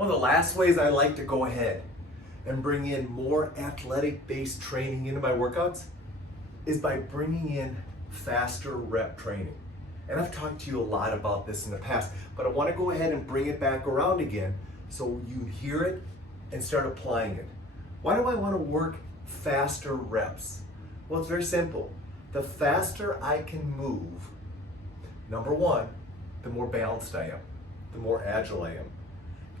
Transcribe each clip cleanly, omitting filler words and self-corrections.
One of the last ways I like to go ahead and bring in more athletic-based training into my workouts is by bringing in faster rep training. And I've talked to you a lot about this in the past, but I want to go ahead and bring it back around again so you hear it and start applying it. Why do I want to work faster reps? Well, it's very simple. The faster I can move, number one, the more balanced I am, the more agile I am,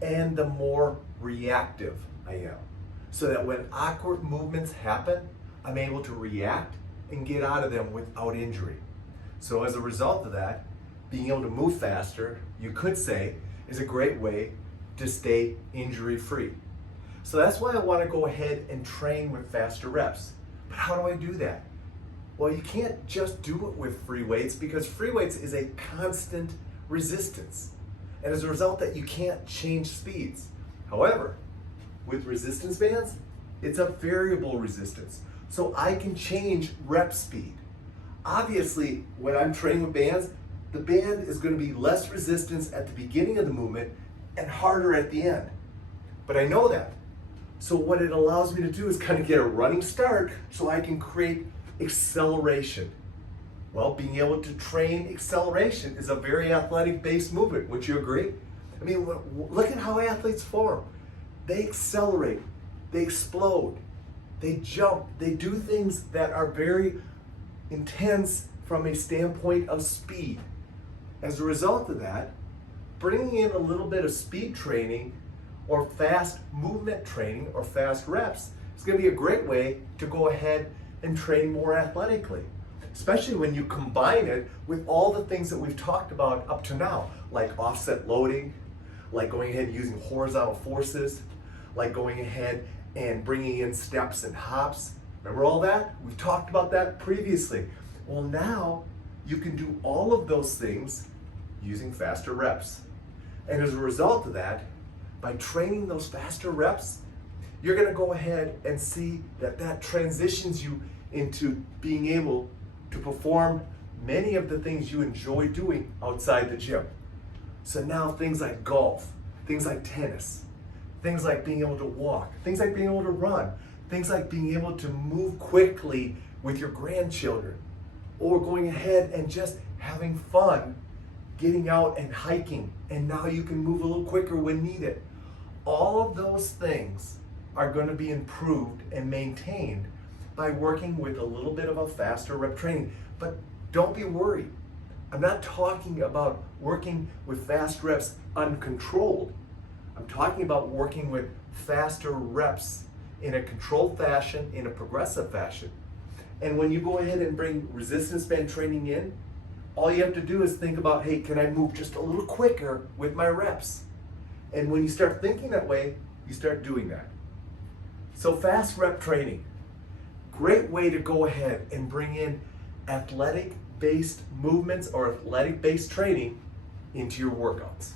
and the more reactive I am. So that when awkward movements happen, I'm able to react and get out of them without injury. So as a result of that, being able to move faster, you could say, is a great way to stay injury-free. So that's why I want to go ahead and train with faster reps. But how do I do that? Well, you can't just do it with free weights because free weights is a constant resistance. And as a result that you can't change speeds. However, with resistance bands, it's a variable resistance. So I can change rep speed. Obviously, when I'm training with bands, the band is going to be less resistance at the beginning of the movement and harder at the end. But I know that. So what it allows me to do is kind of get a running start so I can create acceleration. Well, being able to train acceleration is a very athletic-based movement. Would you agree? I mean, look at how athletes form. They accelerate, they explode, they jump, they do things that are very intense from a standpoint of speed. As a result of that, bringing in a little bit of speed training or fast movement training or fast reps is going to be a great way to go ahead and train more athletically. Especially when you combine it with all the things that we've talked about up to now, like offset loading, like going ahead and using horizontal forces, like going ahead and bringing in steps and hops. Remember all that? We've talked about that previously. Well, now you can do all of those things using faster reps. And as a result of that, by training those faster reps, you're going to go ahead and see that that transitions you into being able to perform many of the things you enjoy doing outside the gym. So now things like golf, things like tennis, things like being able to walk, things like being able to run, things like being able to move quickly with your grandchildren, or going ahead and just having fun, getting out and hiking, and now you can move a little quicker when needed. All of those things are going to be improved and maintained by working with a little bit of a faster rep training. But don't be worried. I'm not talking about working with fast reps uncontrolled. I'm talking about working with faster reps in a controlled fashion, in a progressive fashion. And when you go ahead and bring resistance band training in, all you have to do is think about, hey, can I move just a little quicker with my reps? And when you start thinking that way, you start doing that. So fast rep training, great way to go ahead and bring in athletic-based movements or athletic-based training into your workouts.